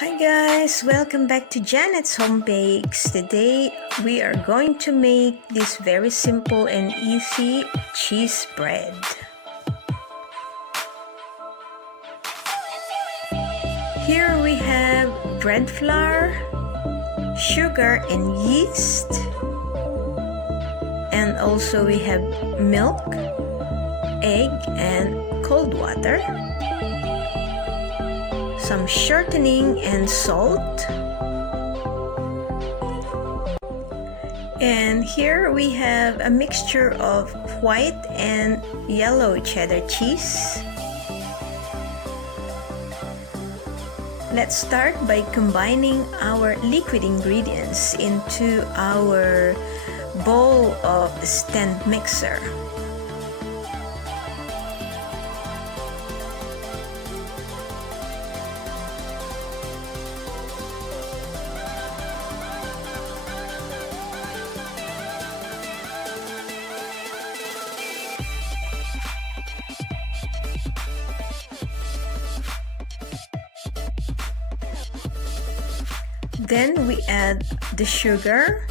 Hi guys, welcome back to Janeth's Home Bakes. Today we are going to make this very simple and easy cheese bread. Here we have bread flour, sugar and yeast, and also we have milk, egg and cold water, some shortening and salt, and here we have a mixture of white and yellow cheddar cheese. Let's start by combining our liquid ingredients into our bowl of stand mixer. Then we add the sugar,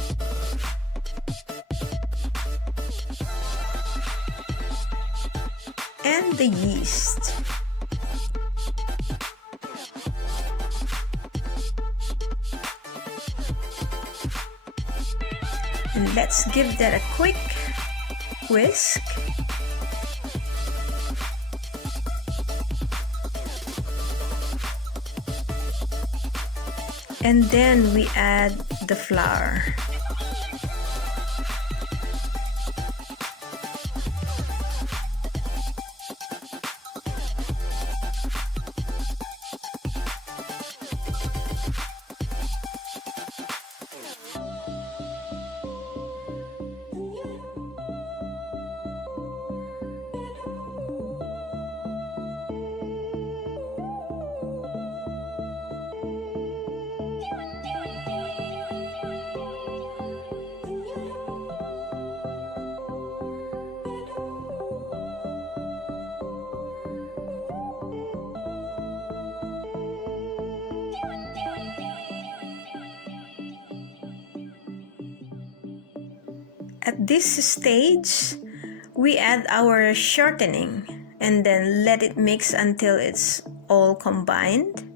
and the yeast. And let's give that a quick whisk. And then we add the flour. At this stage, we add our shortening and then let it mix until it's all combined.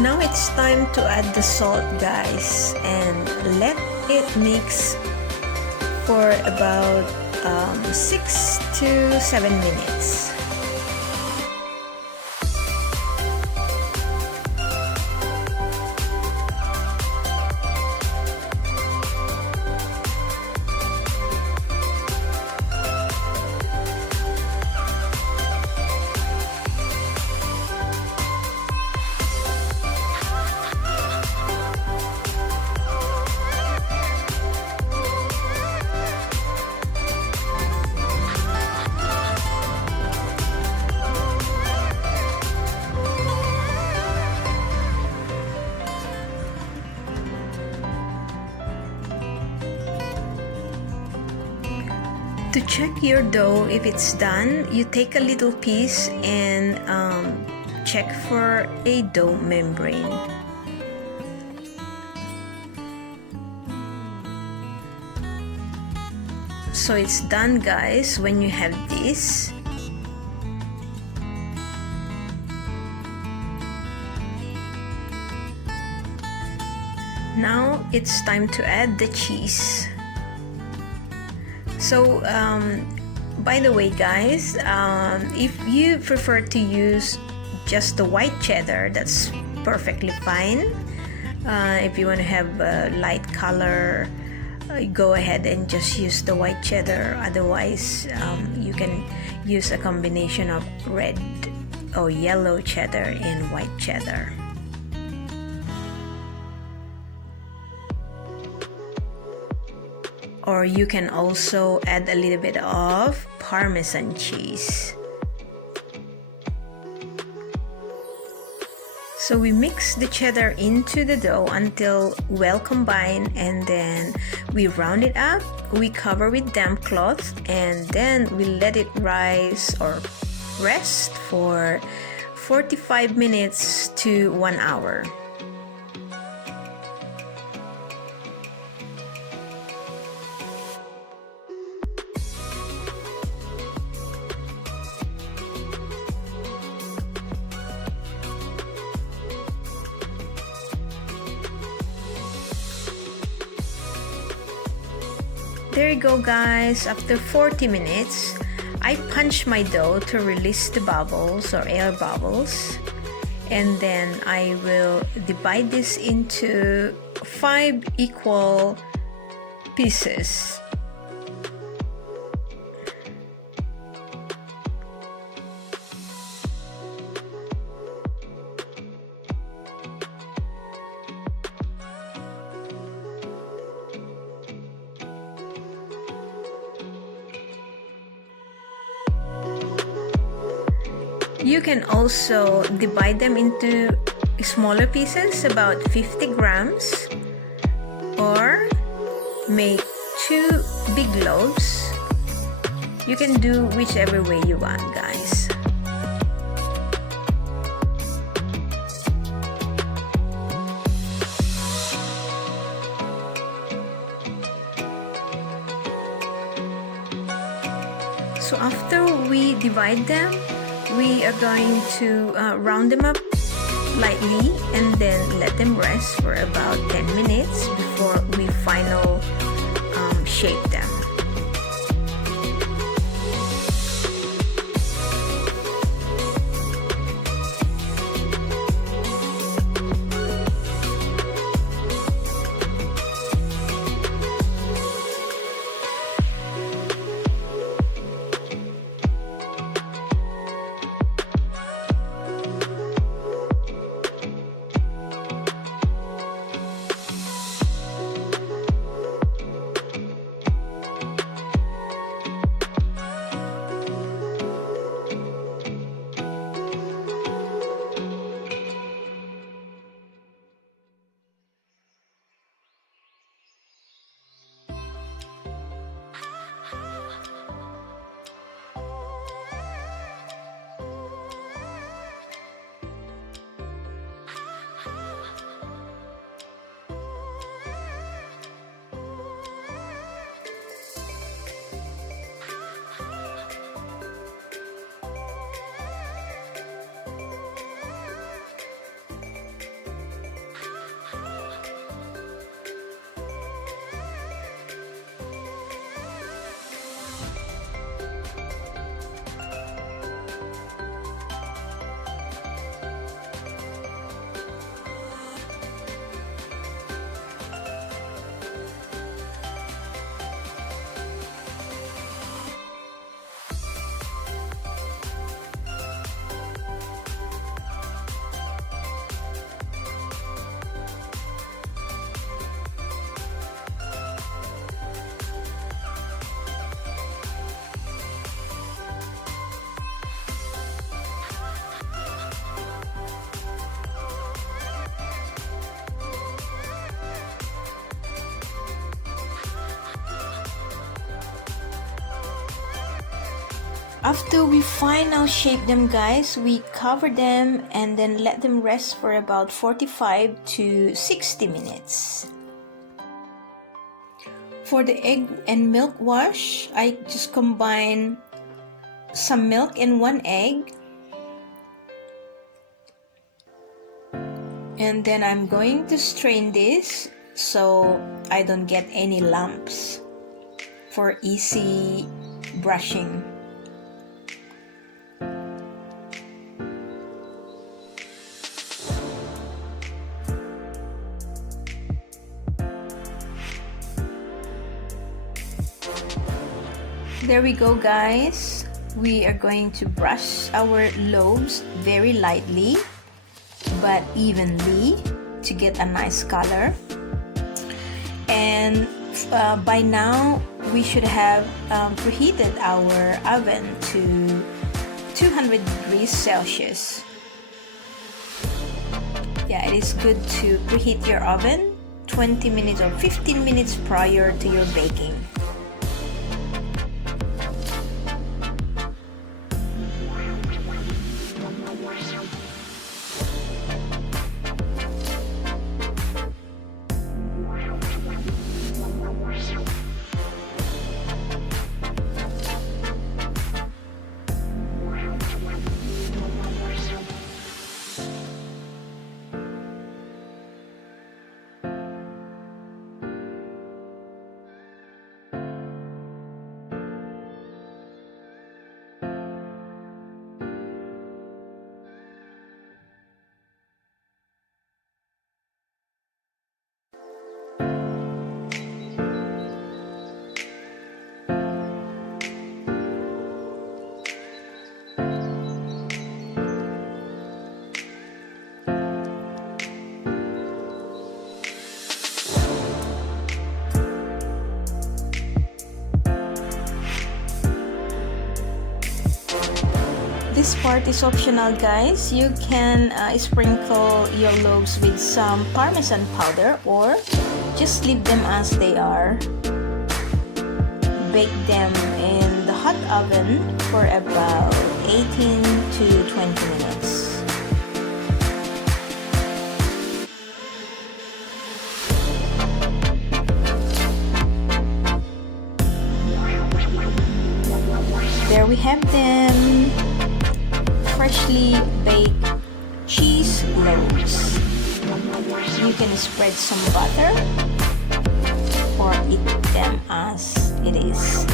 Now it's time to add the salt, guys, and let it mix for about 6 to 7 minutes. To check your dough if it's done, you take a little piece and check for a dough membrane. So it's done, guys, when you have this. Now it's time to add the cheese. So by the way, guys, if you prefer to use just the white cheddar, that's perfectly fine. If you want to have a light color, go ahead and just use the white cheddar. Otherwise, you can use a combination of red or yellow cheddar and white cheddar. Or you can also add a little bit of Parmesan cheese. So we mix the cheddar into the dough until well combined, and then we round it up. We cover with damp cloth, and then we let it rise or rest for 45 minutes to 1 hour. There you go, guys. After 40 minutes, I punch my dough to release the bubbles or air bubbles, and then I will divide this into 5 equal pieces. You can also divide them into smaller pieces, about 50 grams, or make 2 big loaves. You can do whichever way you want, guys. So after we divide them, we are going to round them up lightly and then let them rest for about 10 minutes before we final shape them. After we final shape them, guys, we cover them and then let them rest for about 45 to 60 minutes. For the egg and milk wash, I just combine some milk and 1 egg. And then I'm going to strain this so I don't get any lumps for easy brushing. There we go, guys. We are going to brush our loaves very lightly but evenly to get a nice color. And by now we should have preheated our oven to 200 degrees Celsius. Yeah, it is good to preheat your oven 20 minutes or 15 minutes prior to your baking. This part is optional, guys. You can sprinkle your loaves with some Parmesan powder or just leave them as they are. Bake them in the hot oven for about 18 to 20 minutes. There we have them. Freshly baked cheese loaves. You can spread some butter or eat them as it is.